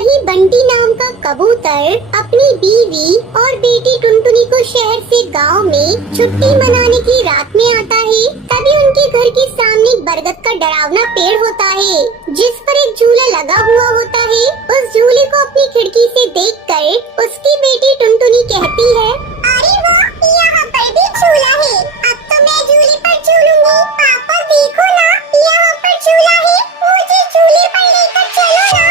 वही बंटी नाम का कबूतर अपनी बीवी और बेटी टुनटुनी को शहर से गांव में छुट्टी मनाने की रात में आता है। तभी उनके घर के सामने एक बरगद का डरावना पेड़ होता है, जिस पर एक झूला लगा हुआ होता है। उस झूले को अपनी खिड़की से देखकर उसकी बेटी टुनटुनी कहती है, अरे वाह, यहाँ पर भी झूला है। अब तो मैं झूले पर झूलूंगी। पापा देखो ना, यहाँ पर झूला है, मुझे झूले पर लेकर चलो ना।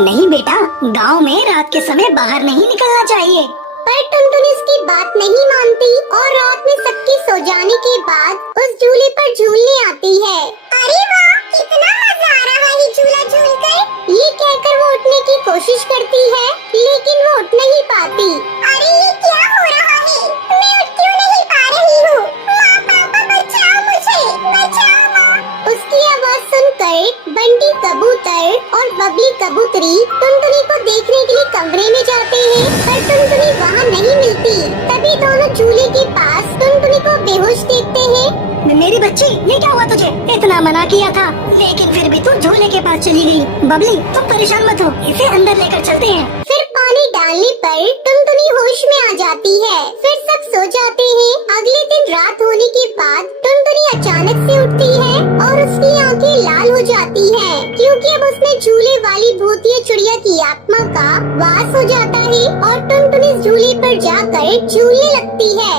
नहीं बेटा, गांव में रात के समय बाहर नहीं निकलना चाहिए। पर टुनटुनी उसकी बात नहीं मानती और रात में सबके सो जाने के बाद उस झूले पर झूलने आती है। अरे वाह, कितना मजा आ रहा है झूला झूलकर। ये कहकर वो उठने की कोशिश करती है, लेकिन वो उठ नहीं पाती। अरे ये क्या हो रहा है? मैं उठ क्यों नहीं पा रही हूँ? माँ, पापा बचाओ मुझे, बचाओ माँ। उसकी आवाज सुनकर बंटी कबूतर और बबली कबूतरी टुनटुनी को देखने के लिए कमरे में जाते हैं, पर टुनटुनी वहाँ नहीं मिलती। तभी दोनों झूले के पास टुनटुनी को बेहोश देखते हैं। मेरी बच्ची, ये क्या हुआ तुझे? इतना मना किया था, लेकिन फिर भी तू झूले के पास चली गई। बबली, तुम परेशान मत हो, इसे अंदर लेकर चलते हैं। फिर पानी डालने पर टुनटुनी होश में आ जाती है। फिर सब सो जाते हैं। अगले दिन रात होने के बाद टुनटुनी अचानक से उठती है और उसकी आंखें लाल हो जाती हैं, क्योंकि अब उसमें झूले वाली भूतिया चिड़िया की आत्मा का वास हो जाता है और टुनटुनी झूले पर जाकर झूलने लगती है।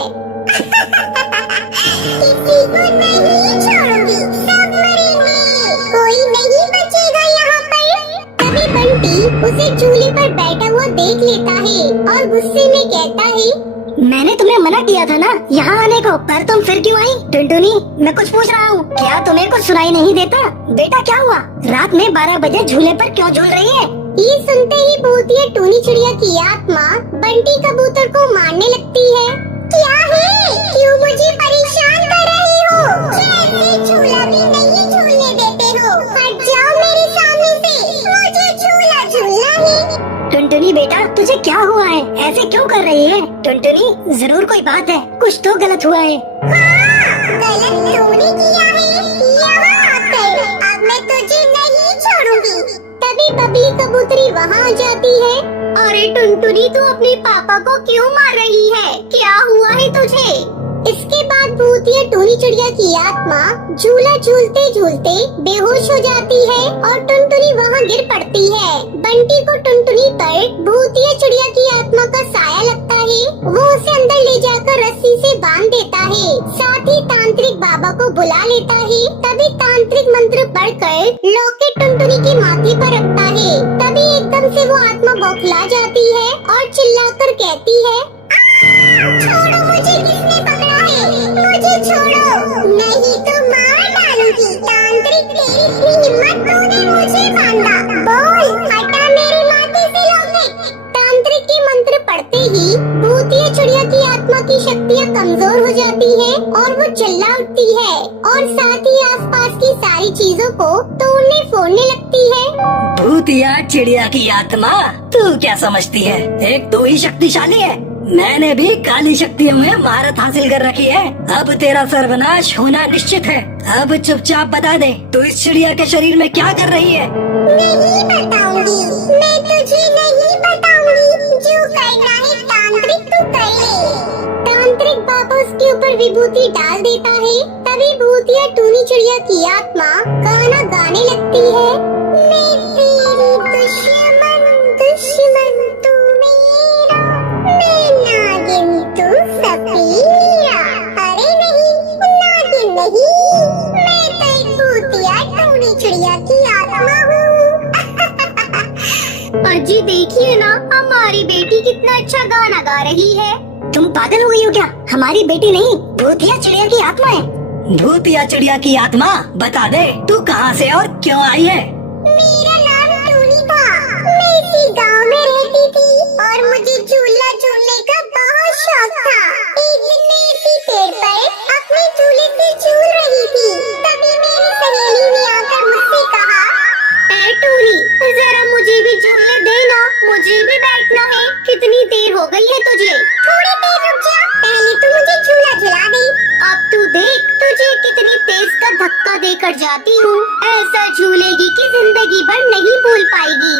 किसी को नहीं छोड़ूंगी, सब मरेंगे, कोई नहीं बचेगा यहाँ पर। तभी बंटी उसे झूले पर बैठा हुआ देख लेता है और गुस्से में कहता है, मैंने तुम्हें मना किया था ना यहाँ आने को, पर तुम फिर क्यों आई? टुनटुनी, मैं कुछ पूछ रहा हूँ, क्या तुम्हें कुछ सुनाई नहीं देता? बेटा क्या हुआ? रात में 12 बजे झूले पर क्यों झूल रही है? ये सुनते ही भूतिया टूनी चिड़िया की आत्मा बंटी कबूतर को मारने लगती है। क्या है? क्यों मुझे परेशान कर रहे हो? कैसे झूला भी नहीं झूलने देते हो? हट जाओ मेरे सामने से, मुझे झूला झूलना है। टुनटुनी बेटा, तुझे क्या हुआ है? ऐसे क्यों कर रही है? टुनटुनी, जरूर कोई बात है, कुछ तो गलत हुआ है। हाँ, गलत तूने किया है। यहाँ आकर अब मैं तुझे नहीं छोड़ूंगी। तभी बबली कबूतरी वहाँ आ जाती है। अरे टुनटुनी, तू अपने पापा को क्यों मार रही है? क्या हुआ है तुझे? इसके बाद भूतिया टूनी चिड़िया की आत्मा झूला झूलते झूलते बेहोश हो जाती है और टुनटुनी वहाँ गिर पड़ती है। बंटी को टुनटुनी पर भूतिया चिड़िया की आत्मा का साया लगता है। वो उसे अंदर ले जाकर रस्सी से बांध देता है, साथ ही तांत्रिक बाबा को बुला लेता है। तभी तांत्रिक मंत्र पढ़कर लॉकेट टुनटुनी के माथे पर रखता है। तभी एकदम से वो आत्मा बौखला जाती है और चिल्लाकर कहती है, छोड़ो मुझे, किसने पकड़ा है? मुझे छोड़ो, नहीं तो मार डालूंगी। तांत्रिक, तेरी इतनी हिम्मत तूने मुझे बांधा? बोल, हटा मेरे माथे से लॉकेट। तांत्रिक के मंत्र पढ़ते ही भूतिया चिड़िया की आत्मा की शक्तियाँ कमजोर हो जाती है और वो चिल्ला उठती है और साथ ही आसपास की सारी चीजों को तोड़ने फोड़ने लगती है। भूतिया चिड़िया की आत्मा, तू क्या समझती है? एक तू ही शक्तिशाली है। मैंने भी काली शक्तियों में महारत हासिल कर रखी है। अब तेरा सर्वनाश होना निश्चित है। अब चुपचाप बता दे, तू इस चिड़िया के शरीर में क्या कर रही है? नहीं बताऊंगी, मैं तुझे नहीं बताऊंगी। जो करना है तांत्रिक तू कर ले। तांत्रिक बाबा उसके ऊपर विभूति डाल देता है। तभी भूतिया टूनी चिड़िया की आत्मा गाना गाने लगती है, मैं तेरी दुश्मन, दुश्मन तू मेरा, मैं नागिन तू सफीरा। अरे नहीं, नागिन नहीं, मैं तो एक भूतिया टूनी चिड़िया की आत्मा हूँ। अजी देखिए ना, हमारी बेटी कितना अच्छा गाना गा रही है। तुम पागल हो गई हो क्या? हमारी बेटी नहीं, भूतिया चिड़िया की आत्मा है। भूतिया चिड़िया की आत्मा, बता दे तू कहाँ से और क्यों आई है? मेरा नाम टूनी था। मैं इसी गांव में रहती थी और मुझे झूला झूलने का बहुत शौक था। एक दिन मैं इसी पेड़ पर अपने झूले से झूल रही थी। तभी मेरी सहेली ने आकर मुझसे कहा, ऐ टूनी, जरा मुझे भी झूलने देना, मुझे भी बैठना है। कितनी देर हो गई है तुझे? थोड़ी देर रुक जा, पहले तू मुझे झूला झुला दे। अब तू देख, तुझे कितनी तेज का धक्का देकर जाती हूँ। ऐसा झूलेगी कि जिंदगी भर नहीं भूल पाएगी।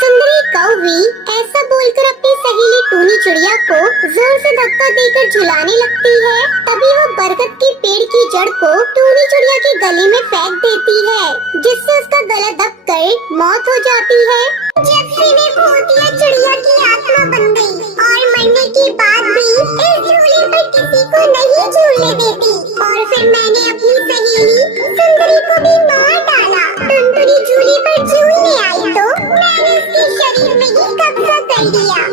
सुंदरी कौवी ऐसा बोलकर अपनी सहेली टूनी चिड़िया को जोर से धक्का देकर झुलाने लगती है। तभी वो बरगद के पेड़ की जड़ को टूनी चिड़िया के गले में फेंक देती है, जिससे उसका गला दब कर मौत हो जाती है। जब से मैं भूतिया चिड़िया की आत्मा बन गई और मरने के बाद भी इस झूले पर किसी को नहीं झूलने देती। और फिर मैंने अपनी सहेली सुंदरी को भी मार डाला। टुनटुनी झूले पर झूलने आई तो मैंने उसके शरीर में ही कब्जा कर लिया।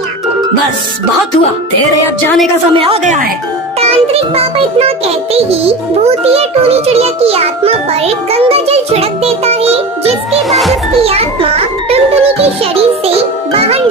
बस बहुत हुआ, तेरे अब जाने का समय आ गया है। तांत्रिक पापा इतना कहते ही भूतिया टूनी चिड़िया की आत्मा पर गंगा जल छिड़क देता है, जिसके बाद उसकी आत्मा टुनटुनी के शरीर से बाहर